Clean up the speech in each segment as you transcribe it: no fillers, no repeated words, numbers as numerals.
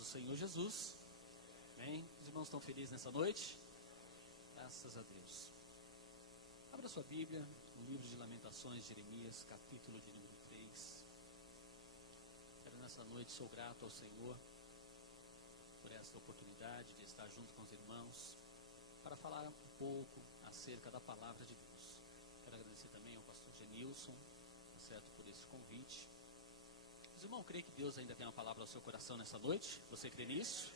do Senhor Jesus. Amém? Os irmãos estão felizes nessa noite? Graças a Deus. Abra sua Bíblia no livro de Lamentações, Jeremias, capítulo de número 3. Quero nessa noite, sou grato ao Senhor por esta oportunidade de estar junto com os irmãos para falar um pouco acerca da palavra de Deus. Quero agradecer também ao pastor Genilson, tá certo, por esse convite. Os irmãos, creem que Deus ainda tem uma palavra ao seu coração nessa noite? Você crê nisso?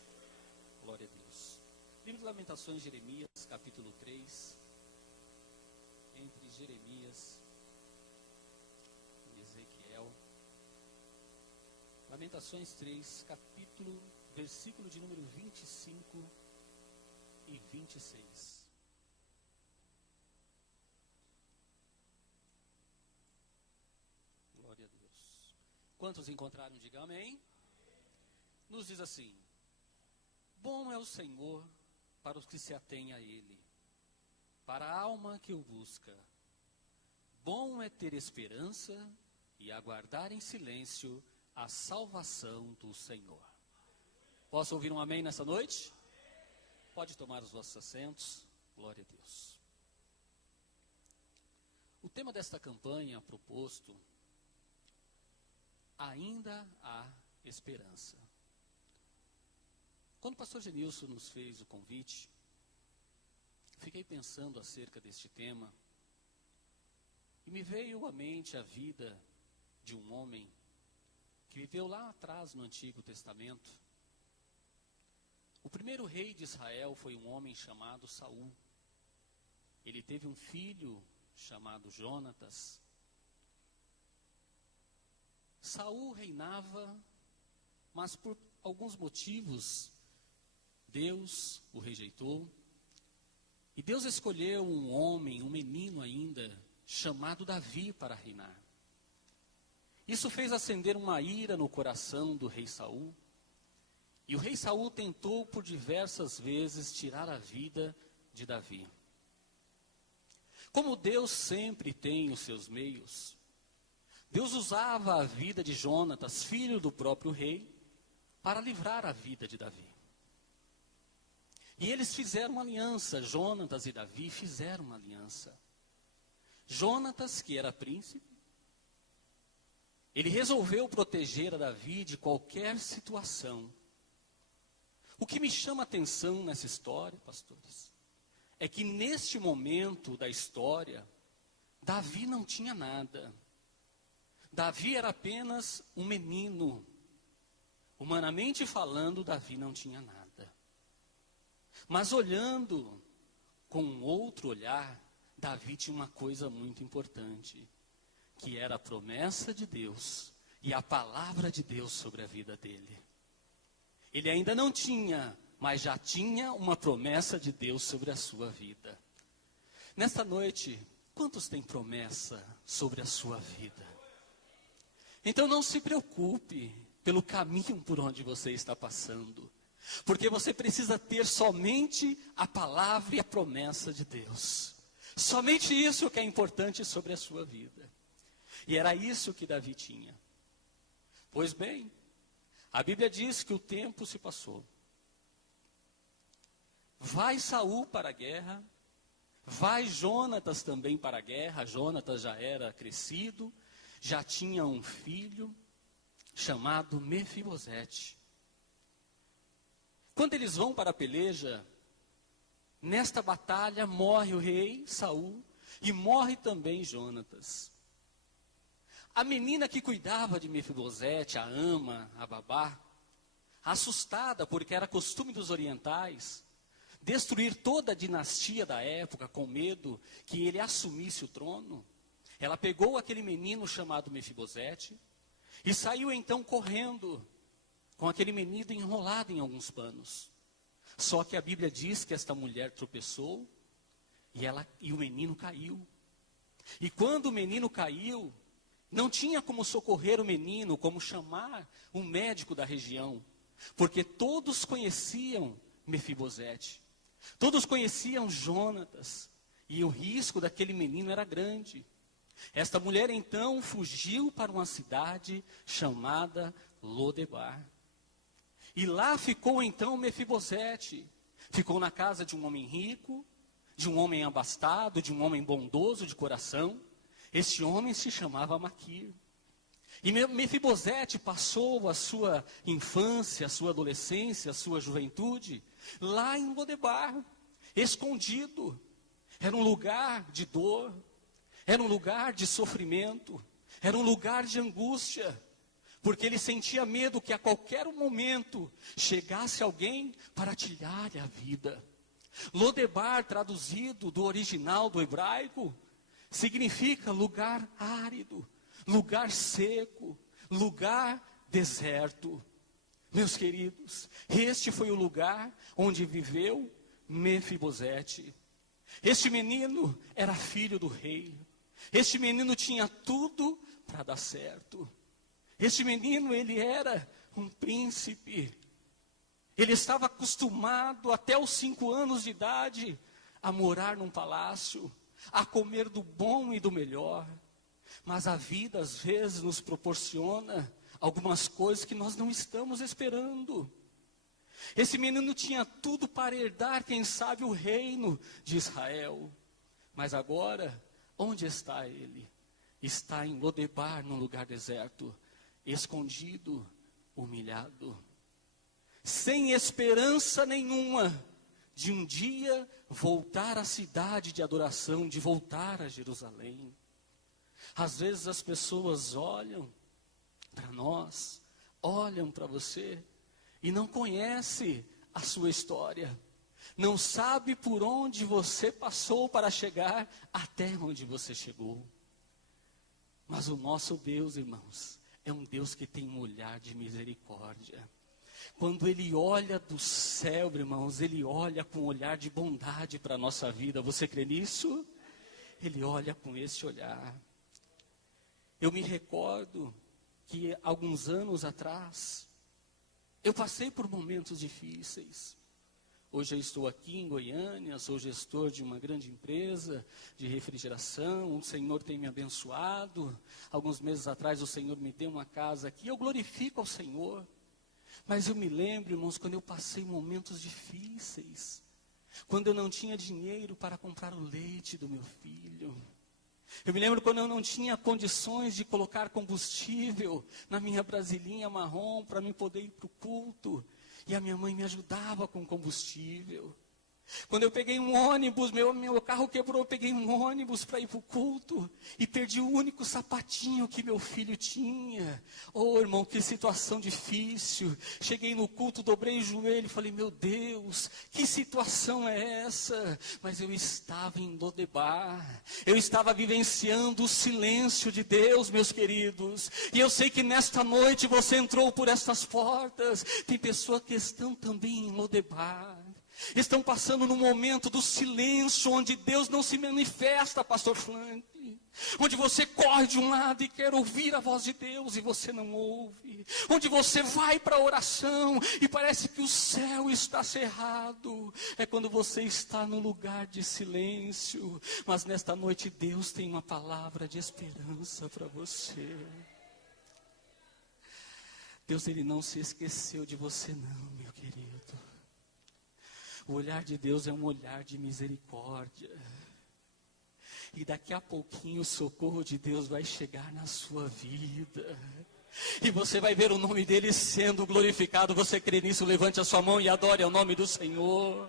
Glória a Deus. Livro de Lamentações, Jeremias, capítulo 3. Entre Jeremias e Ezequiel. Lamentações 3, capítulo, versículo de número 25 e 26. Glória a Deus. Quantos encontraram, diga amém. Nos diz assim: bom é o Senhor para os que se atêm a Ele, para a alma que o busca. Bom é ter esperança e aguardar em silêncio a salvação do Senhor. Posso ouvir um amém nessa noite? Pode tomar os vossos assentos. Glória a Deus. O tema desta campanha proposto: ainda há esperança. Quando o pastor Genilson nos fez o convite, fiquei pensando acerca deste tema e me veio à mente a vida de um homem que viveu lá atrás no Antigo Testamento. O primeiro rei de Israel foi um homem chamado Saul. Ele teve um filho chamado Jonatas. Saul reinava, mas por alguns motivos Deus o rejeitou. E Deus escolheu um homem, um menino ainda, chamado Davi para reinar. Isso fez acender uma ira no coração do rei Saul. E o rei Saul tentou por diversas vezes tirar a vida de Davi. Como Deus sempre tem os seus meios, Deus usava a vida de Jonatas, filho do próprio rei, para livrar a vida de Davi. E eles fizeram uma aliança, Jonatas e Davi fizeram uma aliança. Jonatas, que era príncipe, ele resolveu proteger a Davi de qualquer situação. O que me chama a atenção nessa história, pastores, é que neste momento da história, Davi não tinha nada. Davi era apenas um menino. Humanamente falando, Davi não tinha nada. Mas olhando com um outro olhar, Davi tinha uma coisa muito importante, que era a promessa de Deus e a palavra de Deus sobre a vida dele. Ele ainda não tinha, mas já tinha uma promessa de Deus sobre a sua vida. Nesta noite, quantos têm promessa sobre a sua vida? Então não se preocupe pelo caminho por onde você está passando, porque você precisa ter somente a palavra e a promessa de Deus. Somente isso que é importante sobre a sua vida. E era isso que Davi tinha. Pois bem, a Bíblia diz que o tempo se passou. Vai Saul para a guerra, vai Jonatas também para a guerra. Jonatas já era crescido, já tinha um filho chamado Mefibosete. Quando eles vão para a peleja, nesta batalha morre o rei Saul e morre também Jonatas. A menina que cuidava de Mefibosete, a ama, a babá, assustada porque era costume dos orientais destruir toda a dinastia da época com medo que ele assumisse o trono, ela pegou aquele menino chamado Mefibosete e saiu então correndo com aquele menino enrolado em alguns panos. Só que a Bíblia diz que esta mulher tropeçou e o menino caiu. E quando o menino caiu, não tinha como socorrer o menino, como chamar um médico da região, porque todos conheciam Mefibosete, todos conheciam Jonatas, e o risco daquele menino era grande. Esta mulher então fugiu para uma cidade chamada Lodebar. E lá ficou então Mefibosete. Ficou na casa de um homem rico, de um homem abastado, de um homem bondoso de coração. Esse homem se chamava Maquir. E Mefibosete passou a sua infância, a sua adolescência, a sua juventude, lá em Lodebar, escondido. Era um lugar de dor, era um lugar de sofrimento, era um lugar de angústia, porque ele sentia medo que a qualquer momento chegasse alguém para tirar-lhe a vida. Lodebar, traduzido do original do hebraico, significa lugar árido, lugar seco, lugar deserto. Meus queridos, este foi o lugar onde viveu Mefibosete. Este menino era filho do rei. Este menino tinha tudo para dar certo. Este menino, ele era um príncipe. Ele estava acostumado até os 5 anos de idade a morar num palácio, a comer do bom e do melhor. Mas a vida às vezes nos proporciona algumas coisas que nós não estamos esperando. Esse menino tinha tudo para herdar, quem sabe, o reino de Israel. Mas agora, onde está ele? Está em Lodebar, num lugar deserto, escondido, humilhado, sem esperança nenhuma de um dia voltar à cidade de adoração, de voltar a Jerusalém. Às vezes as pessoas olham para nós, olham para você e não conhecem a sua história, não sabe por onde você passou para chegar até onde você chegou. Mas o nosso Deus, irmãos, é um Deus que tem um olhar de misericórdia. Quando Ele olha do céu, irmãos, Ele olha com um olhar de bondade para a nossa vida. Você crê nisso? Ele olha com esse olhar. Eu me recordo que alguns anos atrás, eu passei por momentos difíceis. Hoje eu estou aqui em Goiânia, sou gestor de uma grande empresa de refrigeração, o Senhor tem me abençoado. Alguns meses atrás o Senhor me deu uma casa aqui, eu glorifico ao Senhor. Mas eu me lembro, irmãos, quando eu passei momentos difíceis, quando eu não tinha dinheiro para comprar o leite do meu filho. Eu me lembro quando eu não tinha condições de colocar combustível na minha brasilinha marrom para mim poder ir para o culto. E a minha mãe me ajudava com combustível. Quando eu peguei um ônibus, meu carro quebrou, eu peguei um ônibus para ir para o culto e perdi o único sapatinho que meu filho tinha. Oh, irmão, que situação difícil. Cheguei no culto, dobrei o joelho e falei, meu Deus, que situação é essa? Mas eu estava em Lodebar, eu estava vivenciando o silêncio de Deus, meus queridos. E eu sei que nesta noite você entrou por estas portas. Tem pessoas que estão também em Lodebar. Estão passando no momento do silêncio, onde Deus não se manifesta, pastor Frank. Onde você corre de um lado e quer ouvir a voz de Deus e você não ouve. Onde você vai para a oração e parece que o céu está cerrado. É quando você está no lugar de silêncio. Mas nesta noite Deus tem uma palavra de esperança para você. Deus, Ele não se esqueceu de você não, meu querido. O olhar de Deus é um olhar de misericórdia. E daqui a pouquinho o socorro de Deus vai chegar na sua vida. E você vai ver o nome dele sendo glorificado. Você crê nisso? Levante a sua mão e adore ao nome do Senhor.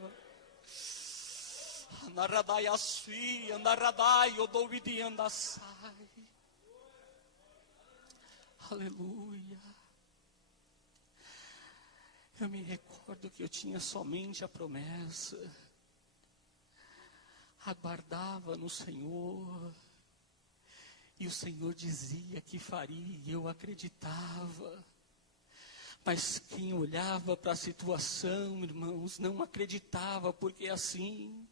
Aleluia. Eu me recordo que eu tinha somente a promessa, aguardava no Senhor, e o Senhor dizia que faria, e eu acreditava. Mas quem olhava para a situação, irmãos, não acreditava, porque é assim.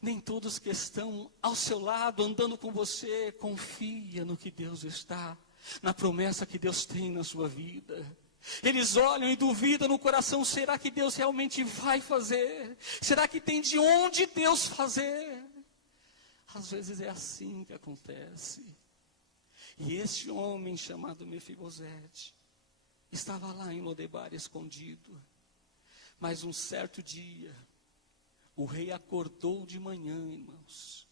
Nem todos que estão ao seu lado, andando com você, confia no que Deus está, na promessa que Deus tem na sua vida. Eles olham e duvidam no coração, será que Deus realmente vai fazer? Será que tem de onde Deus fazer? Às vezes é assim que acontece. E este homem chamado Mefibosete, estava lá em Lodebar escondido. Mas um certo dia, o rei acordou de manhã, irmãos,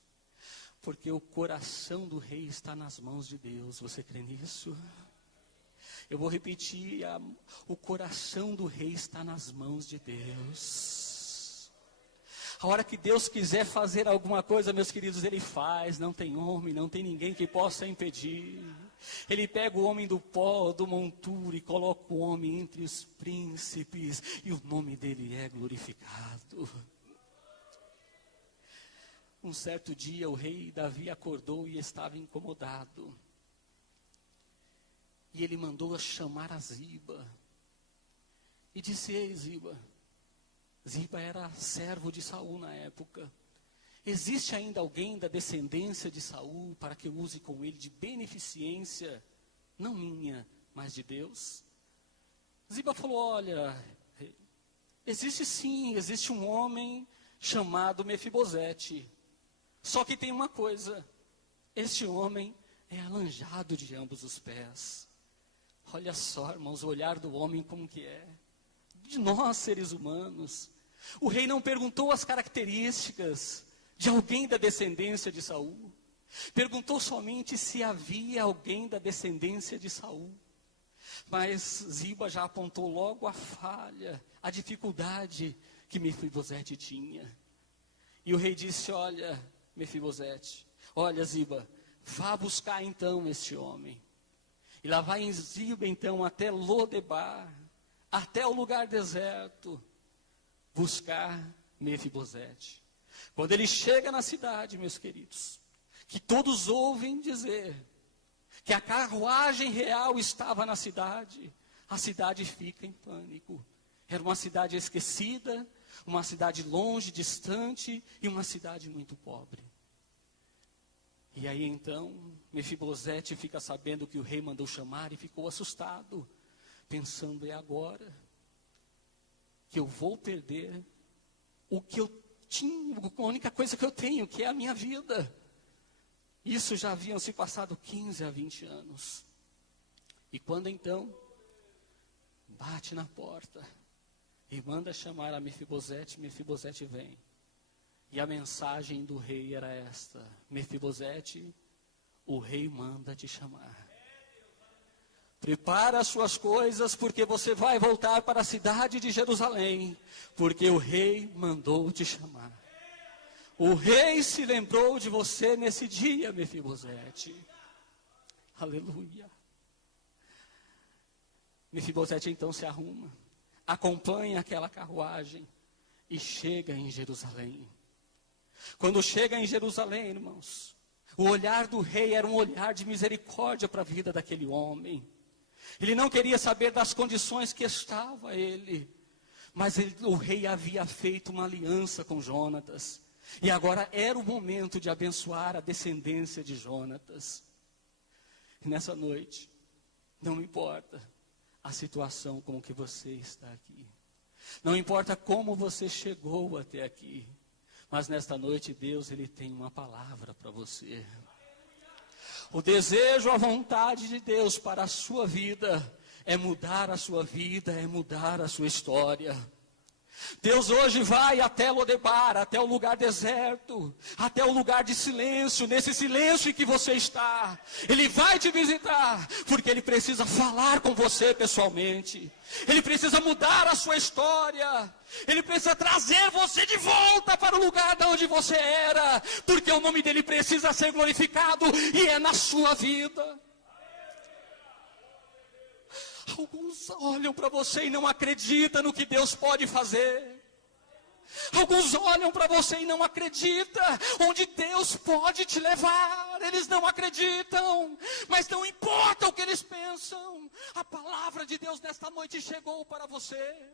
porque o coração do rei está nas mãos de Deus. Você crê nisso? Eu vou repetir, o coração do rei está nas mãos de Deus. A hora que Deus quiser fazer alguma coisa, meus queridos, Ele faz. Não tem homem, não tem ninguém que possa impedir. Ele pega o homem do pó, do monturo, e coloca o homem entre os príncipes, e o nome dele é glorificado. Um certo dia o rei Davi acordou e estava incomodado. E ele mandou chamar a Ziba. E disse: ei, Ziba. Ziba era servo de Saul na época. Existe ainda alguém da descendência de Saul para que eu use com ele de beneficência, não minha, mas de Deus? Ziba falou: olha, existe sim, existe um homem chamado Mefibosete. Só que tem uma coisa, este homem é alanjado de ambos os pés. Olha só, irmãos, o olhar do homem como que é. De nós, seres humanos. O rei não perguntou as características de alguém da descendência de Saul. Perguntou somente se havia alguém da descendência de Saul. Mas Ziba já apontou logo a falha, a dificuldade que Mefibosete tinha. E o rei disse: olha, Mefibosete, olha, Ziba, vá buscar então este homem. E lá vai em Ziba então até Lodebar, até o lugar deserto, buscar Mefibosete. Quando ele chega na cidade, meus queridos, que todos ouvem dizer que a carruagem real estava na cidade, a cidade fica em pânico. Era uma cidade esquecida, uma cidade longe, distante, e uma cidade muito pobre. E aí então, Mefibosete fica sabendo que o rei mandou chamar e ficou assustado, pensando: é agora que eu vou perder o que eu tinha, a única coisa que eu tenho, que é a minha vida. Isso já haviam se passado 15 a 20 anos. E quando então, bate na porta e manda chamar a Mefibosete, Mefibosete vem. E a mensagem do rei era esta: Mefibosete, o rei manda te chamar. Prepara as suas coisas, porque você vai voltar para a cidade de Jerusalém, porque o rei mandou te chamar. O rei se lembrou de você nesse dia, Mefibosete. Aleluia. Mefibosete então se arruma, acompanha aquela carruagem e chega em Jerusalém. Quando chega em Jerusalém, irmãos, o olhar do rei era um olhar de misericórdia para a vida daquele homem. Ele não queria saber das condições que estava ele, mas o rei havia feito uma aliança com Jonatas, e agora era o momento de abençoar a descendência de Jonatas. E nessa noite, não importa a situação com que você está aqui, não importa como você chegou até aqui, mas nesta noite Deus, Ele tem uma palavra para você. O desejo, a vontade de Deus para a sua vida é mudar a sua vida, é mudar a sua história. Deus hoje vai até Lodebar, até o lugar deserto, até o lugar de silêncio, nesse silêncio em que você está. Ele vai te visitar, porque Ele precisa falar com você pessoalmente. Ele precisa mudar a sua história. Ele precisa trazer você de volta para o lugar de onde você era, porque o nome dEle precisa ser glorificado, e é na sua vida. Alguns olham para você e não acreditam no que Deus pode fazer. Alguns olham para você e não acreditam onde Deus pode te levar. Eles não acreditam, mas não importa o que eles pensam. A palavra de Deus nesta noite chegou para você.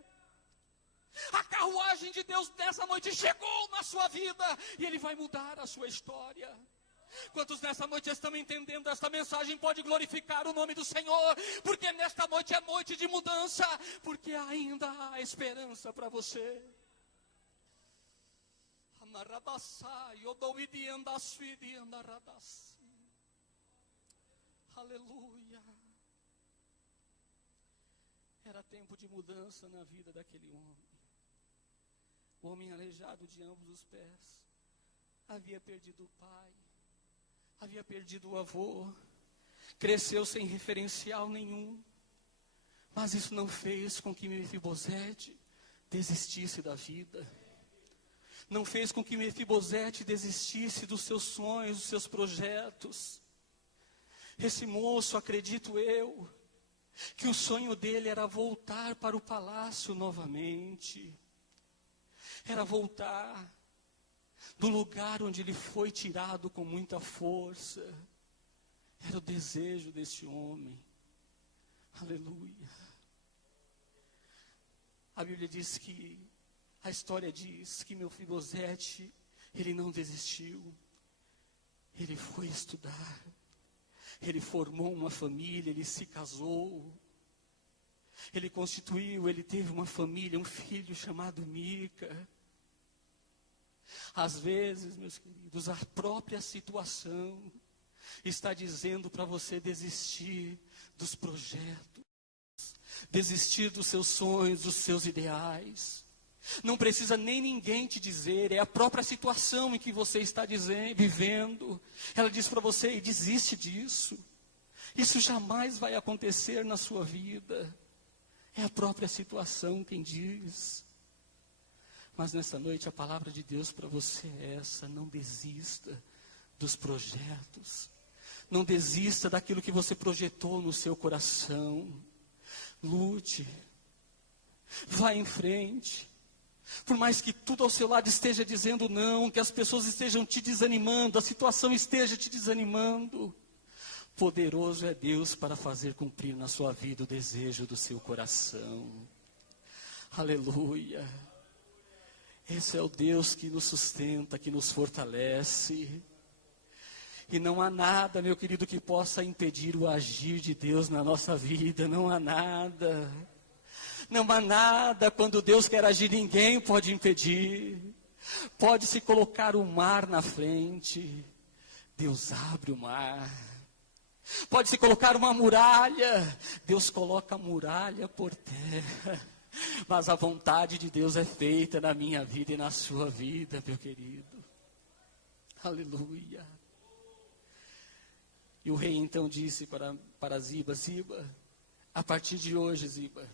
A carruagem de Deus nessa noite chegou na sua vida, e Ele vai mudar a sua história. Quantos nessa noite estão entendendo esta mensagem? Pode glorificar o nome do Senhor, porque nesta noite é noite de mudança, porque ainda há esperança para você. Aleluia. Era tempo de mudança na vida daquele homem. O homem aleijado de ambos os pés havia perdido o pai, havia perdido o avô, cresceu sem referencial nenhum. Mas isso não fez com que Mefibosete desistisse da vida. Não fez com que Mefibosete desistisse dos seus sonhos, dos seus projetos. Esse moço, acredito eu, que o sonho dele era voltar para o palácio novamente. Era voltar do lugar onde ele foi tirado com muita força. Era o desejo deste homem. Aleluia. A Bíblia diz que, a história diz que Mefibosete, ele não desistiu. Ele foi estudar. Ele formou uma família, ele se casou. Ele constituiu, ele teve uma família, um filho chamado Mica. Às vezes, meus queridos, a própria situação está dizendo para você desistir dos projetos, desistir dos seus sonhos, dos seus ideais. Não precisa nem ninguém te dizer, é a própria situação em que você está vivendo. Ela diz para você, desiste disso. Isso jamais vai acontecer na sua vida. É a própria situação quem diz. Mas nessa noite a palavra de Deus para você é essa: não desista dos projetos. Não desista daquilo que você projetou no seu coração. Lute. Vá em frente. Por mais que tudo ao seu lado esteja dizendo não, que as pessoas estejam te desanimando, a situação esteja te desanimando, poderoso é Deus para fazer cumprir na sua vida o desejo do seu coração. Aleluia. Esse é o Deus que nos sustenta, que nos fortalece. E não há nada, meu querido, que possa impedir o agir de Deus na nossa vida. Não há nada. Não há nada. Quando Deus quer agir, ninguém pode impedir. Pode-se colocar o mar na frente, Deus abre o mar. Pode-se colocar uma muralha, Deus coloca a muralha por terra. Mas a vontade de Deus é feita na minha vida e na sua vida, meu querido. Aleluia. E o rei então disse para Ziba: Ziba, a partir de hoje, Ziba,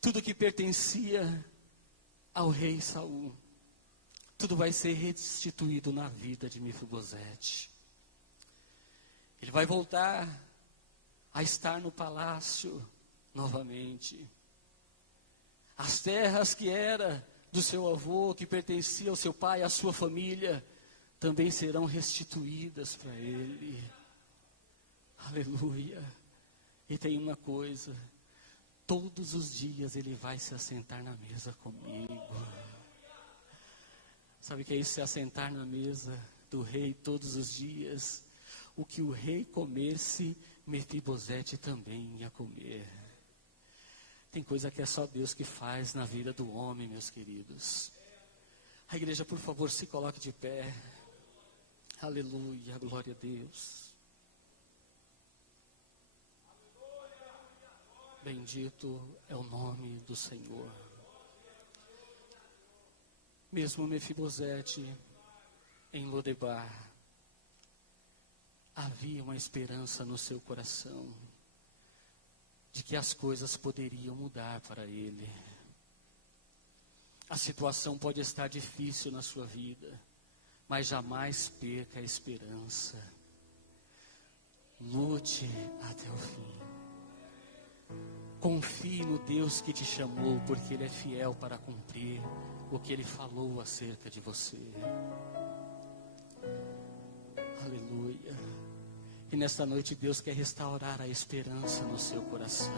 tudo que pertencia ao rei Saul, tudo vai ser restituído na vida de Mefibosete. Ele vai voltar a estar no palácio novamente. As terras que era do seu avô, que pertencia ao seu pai, à sua família, também serão restituídas para ele. Aleluia. E tem uma coisa: todos os dias ele vai se assentar na mesa comigo. Sabe o que é isso? Se assentar na mesa do rei todos os dias. O que o rei comesse, Mefibosete também ia comer. Tem coisa que é só Deus que faz na vida do homem, meus queridos. A igreja, por favor, se coloque de pé. Aleluia, glória a Deus. Bendito é o nome do Senhor. Mesmo Mefibosete em Lodebar, havia uma esperança no seu coração de que as coisas poderiam mudar para ele. A situação pode estar difícil na sua vida, mas jamais perca a esperança. Lute até o fim. Confie no Deus que te chamou, porque Ele é fiel para cumprir o que Ele falou acerca de você. Aleluia. E nesta noite Deus quer restaurar a esperança no seu coração.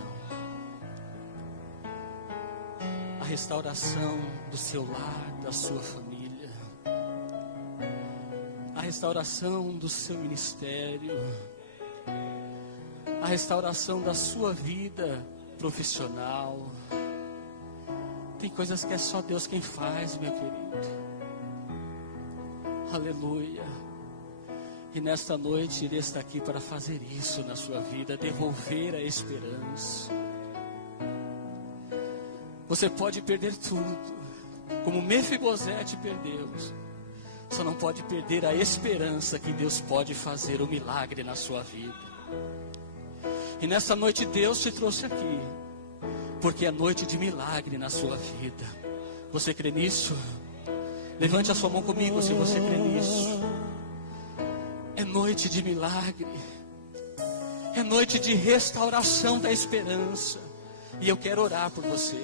A restauração do seu lar, da sua família. A restauração do seu ministério. A restauração da sua vida profissional. Tem coisas que é só Deus quem faz, meu querido. Aleluia. E nesta noite Ele está aqui para fazer isso na sua vida, devolver a esperança. Você pode perder tudo, como Mefibosete perdeu. Só não pode perder a esperança que Deus pode fazer o milagre na sua vida. E nessa noite Deus te trouxe aqui, porque é noite de milagre na sua vida. Você crê nisso? Levante a sua mão comigo se você crê nisso. É noite de milagre. É noite de restauração da esperança. E eu quero orar por você.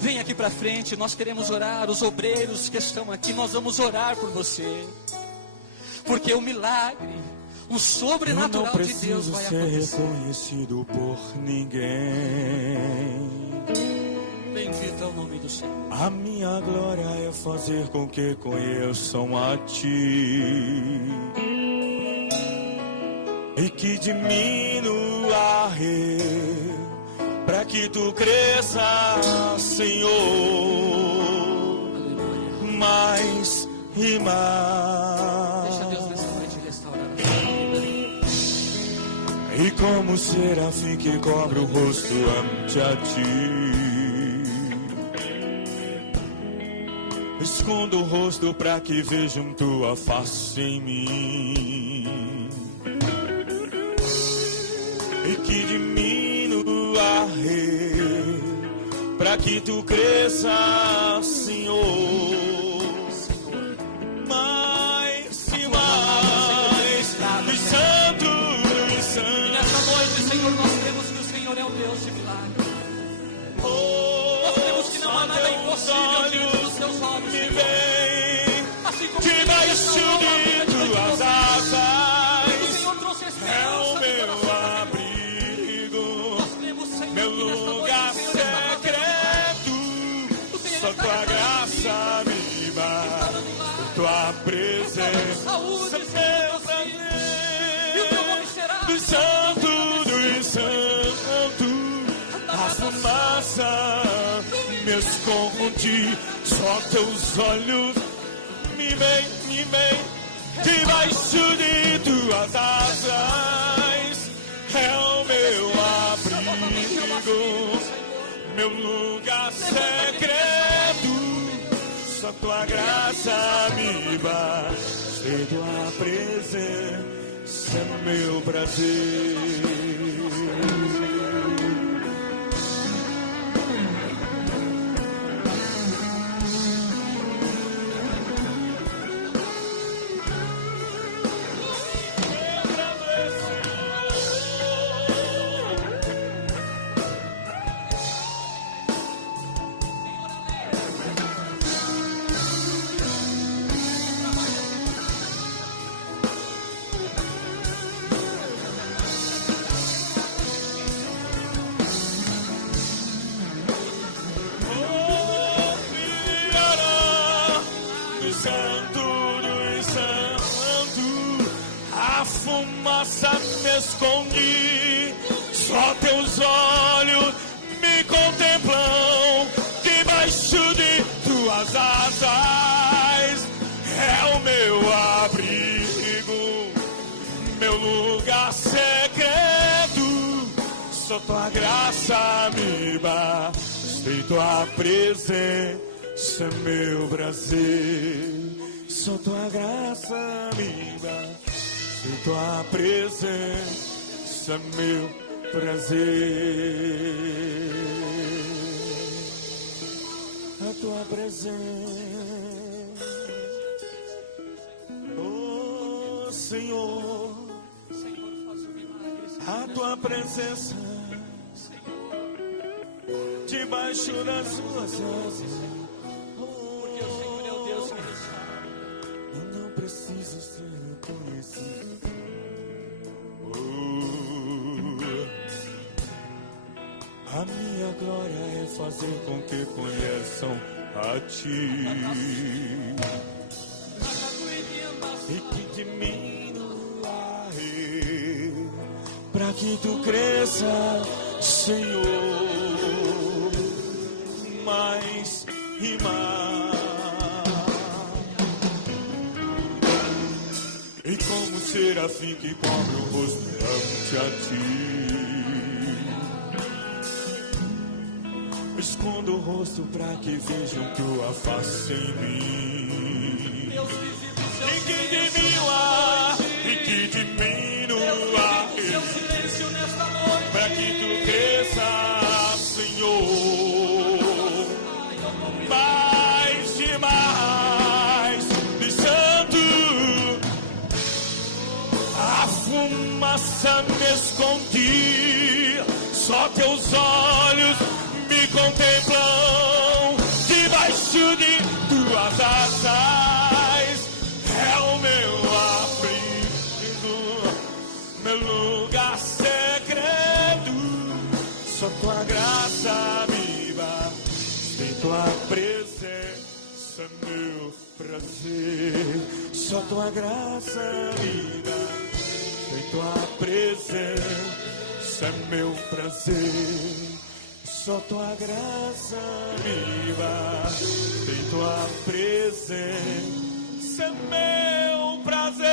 Vem aqui para frente, nós queremos orar. Os obreiros que estão aqui, nós vamos orar por você. Porque o milagre, o sobrenatural de Deus vai acontecer. Eu não preciso ser reconhecido por ninguém. Bendito é o nome do Senhor. A minha glória é fazer com que conheçam a Ti, e que diminua eu, para que Tu cresça, Senhor, mais e mais. Deixa Deus nessa noite restaurar a sua vida. E como serafim que cobre o rosto ante a Ti, escondo o rosto para que vejam Tua face em mim, e que diminua eu, para que Tu cresça, Senhor, mais e mais, dos santos, dos santos. E nessa noite, Senhor, nós cremos que o Senhor é o Deus de milagre. Nós cremos que não há nada impossível diante dos Teus olhos, Me Senhor. vem Assim como debaixo de Tuas asas, o Senhor trouxe é esperança o no meu coração. abrigo, Nós cremos, Senhor, meu que nessa noite lugar o Senhor está fazendo secreto. o Senhor Só está Tua realizando graça me está basta, dando milagre. Tua presença, Saúde, meu Senhor, e o Teu nome será dos santos, dos santos, a fumaça me esconde, só Teus olhos me vem, debaixo de Tuas asas, é o meu abrigo, meu lugar secreto, só Tua graça me basta, e Tua presença é meu prazer. Fumaça me escondi, só Teus olhos me contemplam, debaixo de Tuas asas, é o meu abrigo, meu lugar secreto, só Tua graça me basta, e Tua presença é meu prazer, só Tua graça me basta, e Tua presença é meu prazer, a Tua presença, oh Senhor, a Tua presença, debaixo das Suas asas, porque o Senhor é o Deus que restaura. eu não preciso ser conhecido. A minha glória é fazer com que conheçam a Ti, e que diminua eu, para que Tu cresça, Senhor, mais e mais. E como serafim que cobre o rosto ante a Ti, escondo o rosto para que vejam tua face em mim. Deus, visita o seu E que diminua, e que diminua, o seu silêncio nesta noite. para que tu cresças, Senhor, mais e mais, deixando a fumaça me esconde, só teus olhos me contemplam, debaixo de tuas asas, é o meu abrigo, meu lugar secreto, só tua graça viva, em tua presença meu prazer, só tua graça viva, em tua presença meu prazer. Só tua graça viva, em tua presença, meu prazer.